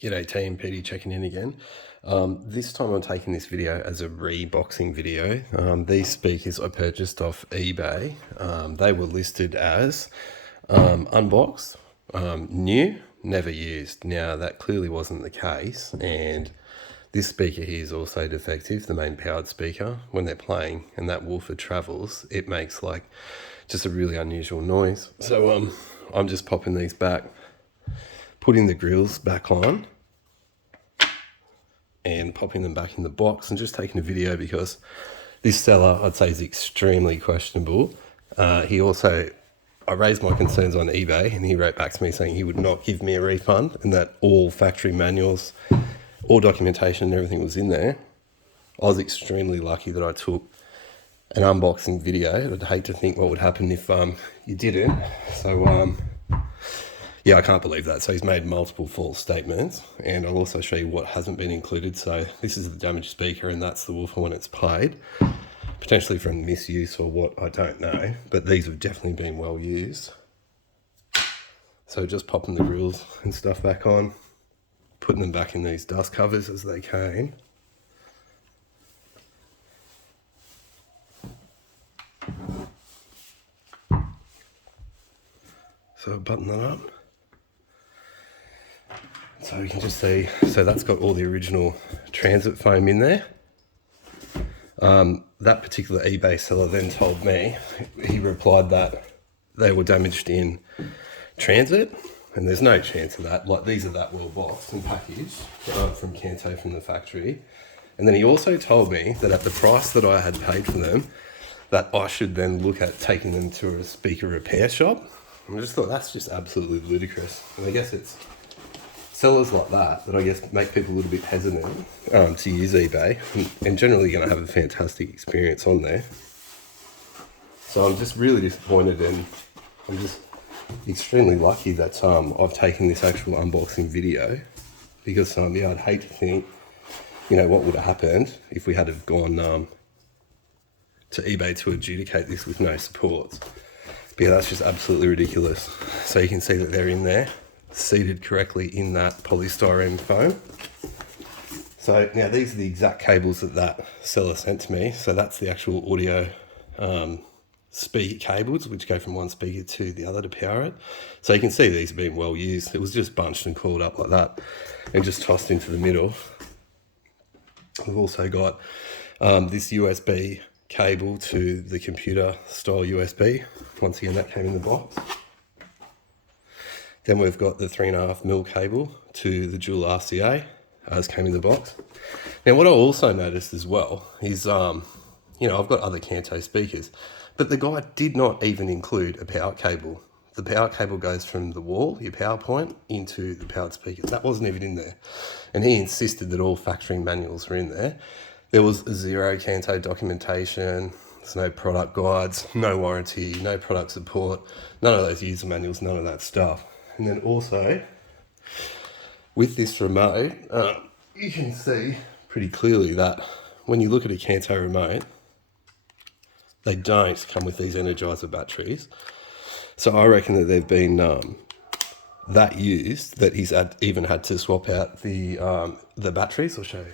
G'day team, Petey checking in again. This time I'm taking this video as a reboxing video. These speakers I purchased off eBay. They were listed as unboxed, new, never used. Now that clearly wasn't the case, and this speaker here is also defective, the main powered speaker. When they're playing and that woofer travels, it makes like just a really unusual noise. So I'm just popping these back, putting the grills back on and popping them back in the box and just taking a video because this seller I'd say is extremely questionable. I raised my concerns on eBay and he wrote back to me saying he would not give me a refund and that all factory manuals, all documentation and everything was in there. I was extremely lucky that I took an unboxing video. I'd hate to think what would happen if you didn't. So yeah, I can't believe that. So he's made multiple false statements, and I'll also show you what hasn't been included. So this is the damaged speaker, and that's the woofer when it's played, potentially from misuse or what, I don't know, but these have definitely been well used. So just popping the grills and stuff back on, putting them back in these dust covers as they came. So button that up. So you can just see, so that's got all the original transit foam in there. That particular eBay seller then told me, he replied that they were damaged in transit, and there's no chance of that. Like, these are that well boxed and packaged from Kanto, from the factory. And then he also told me that at the price that I had paid for them, that I should then look at taking them to a speaker repair shop. And I just thought that's just absolutely ludicrous. And I guess it's sellers like that I guess make people a little bit hesitant to use eBay, and generally going to have a fantastic experience on there. So I'm just really disappointed, and I'm just extremely lucky that I've taken this actual unboxing video, because yeah, I'd hate to think, you know, what would have happened if we had have gone to eBay to adjudicate this with no supports. But yeah, that's just absolutely ridiculous. So you can see that they're in there, seated correctly in that polystyrene foam. So now these are the exact cables that seller sent to me. So that's the actual audio speaker cables, which go from one speaker to the other to power it. So you can see these have been well used. It was just bunched and coiled up like that and just tossed into the middle. We've also got this USB cable to the computer style USB. Once again, that came in the box. Then we've got the 3.5mm cable to the dual RCA, as came in the box. Now, what I also noticed as well is, you know, I've got other Kanto speakers, but the guy did not even include a power cable. The power cable goes from the wall, your power point, into the powered speakers. That wasn't even in there. And he insisted that all factory manuals were in there. There was zero Kanto documentation. There's no product guides, no warranty, no product support, none of those user manuals, none of that stuff. And then also, with this remote, you can see pretty clearly that when you look at a Kanto remote, they don't come with these Energizer batteries. So I reckon that they've been that used that he's even had to swap out the batteries. I'll show you.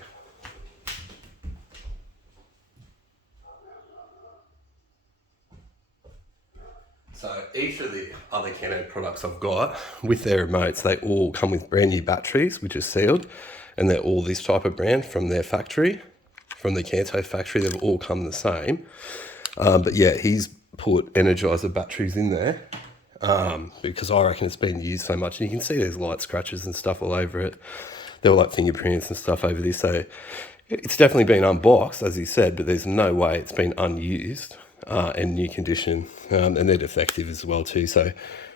So each of the other Kanto products I've got with their remotes, they all come with brand new batteries, which are sealed, and they're all this type of brand from their factory, from the Kanto factory. They've all come the same. But yeah, he's put Energizer batteries in there because I reckon it's been used so much. And you can see there's light scratches and stuff all over it. There were like fingerprints and stuff over this. So it's definitely been unboxed, as he said, but there's no way it's been unused. And new condition, and they're defective as well too, so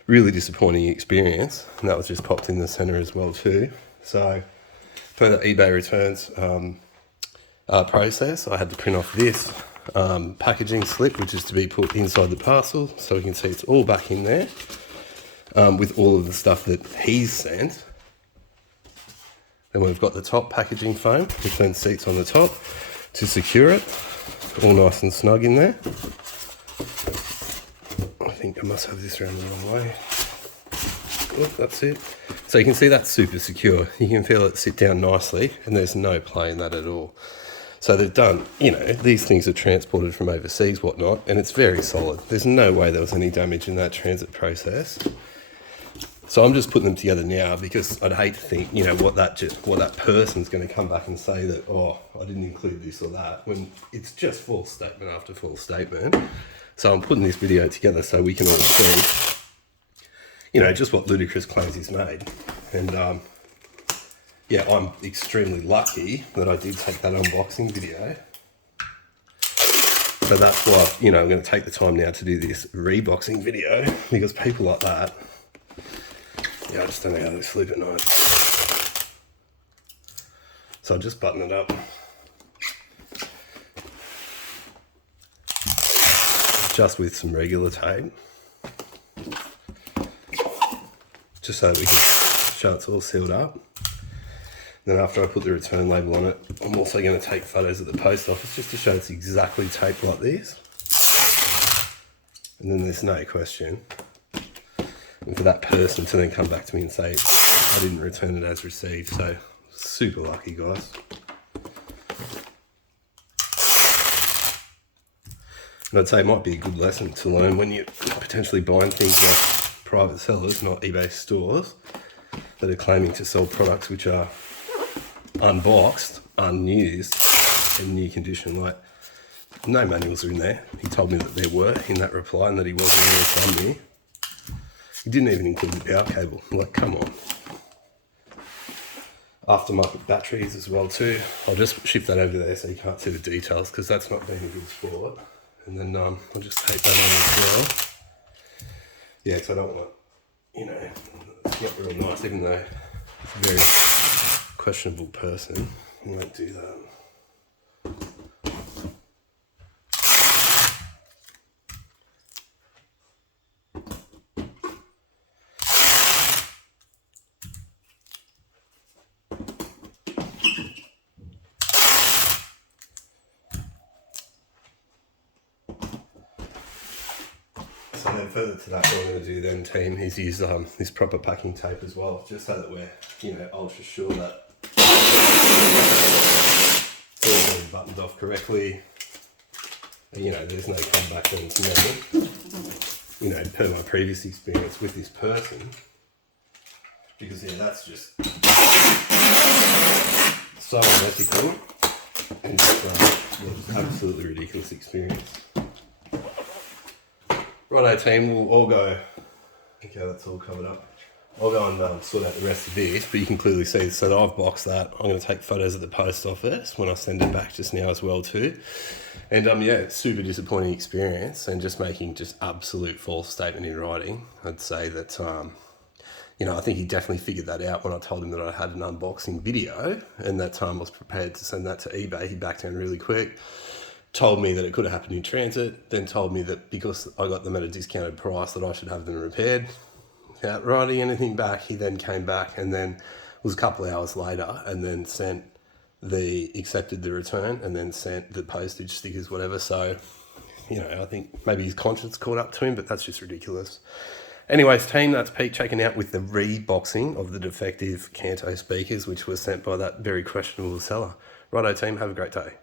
really disappointing experience. And that was just popped in the center as well too. So for the eBay returns process, I had to print off this packaging slip, which is to be put inside the parcel, so we can see it's all back in there with all of the stuff that he's sent. Then we've got the top packaging foam, which then seats on the top to secure it, all nice and snug in there. I think I must have this around the wrong way. Oh, that's it. So you can see that's super secure. You can feel it sit down nicely, and there's no play in that at all. So they've done, you know, these things are transported from overseas, whatnot, and it's very solid. There's no way there was any damage in that transit process. So I'm just putting them together now because I'd hate to think, you know, what that person's going to come back and say that, oh, I didn't include this or that, when it's just false statement after false statement. So I'm putting this video together so we can all see, you know, just what Ludacris claims he's made. And yeah, I'm extremely lucky that I did take that unboxing video. So that's why, you know, I'm going to take the time now to do this reboxing video, because people like that, yeah, I just don't know how they sleep at night. So I'll just button it up. Just with some regular tape. Just so that we can show it's all sealed up. Then after I put the return label on it, I'm also going to take photos at the post office just to show it's exactly taped like this. And then there's no question. And for that person to then come back to me and say, I didn't return it as received. So super lucky, guys. And I'd say it might be a good lesson to learn when you're potentially buying things off private sellers, not eBay stores, that are claiming to sell products which are unboxed, unused, in new condition. Like, no manuals are in there. He told me that there were in that reply and that he wasn't going to refund me. He didn't even include the power cable. Like, come on. Aftermarket batteries as well too. I'll just shift that over there so you can't see the details, because that's not being a good sport. And then I'll just tape that on as well. Yeah, because I don't want to, you know, it's not real nice, even though it's a very questionable person. I won't do that. So then further to that, what I'm going to do then, team, is use this proper packing tape as well, just so that we're, you know, ultra sure that it's all been buttoned off correctly. And, you know, there's no comeback when it's needed. You know, per my previous experience with this person, because yeah, that's just so unethical and just was absolutely ridiculous experience. Righto team, we'll all go, okay, that's all covered up. I'll go and sort out the rest of this, but you can clearly see, so that I've boxed that. I'm going to take photos at the post office when I send it back just now as well too. And yeah, super disappointing experience, and just making just absolute false statement in writing. I'd say that, you know, I think he definitely figured that out when I told him that I had an unboxing video, and that time I was prepared to send that to eBay. He backed down really quick. Told me that it could have happened in transit, then told me that because I got them at a discounted price that I should have them repaired. Without writing anything back, he then came back, and then it was a couple of hours later, and then accepted the return, and then sent the postage stickers, whatever. So, you know, I think maybe his conscience caught up to him, but that's just ridiculous. Anyways, team, that's Pete checking out with the reboxing of the defective Kanto speakers, which was sent by that very questionable seller. Righto team, have a great day.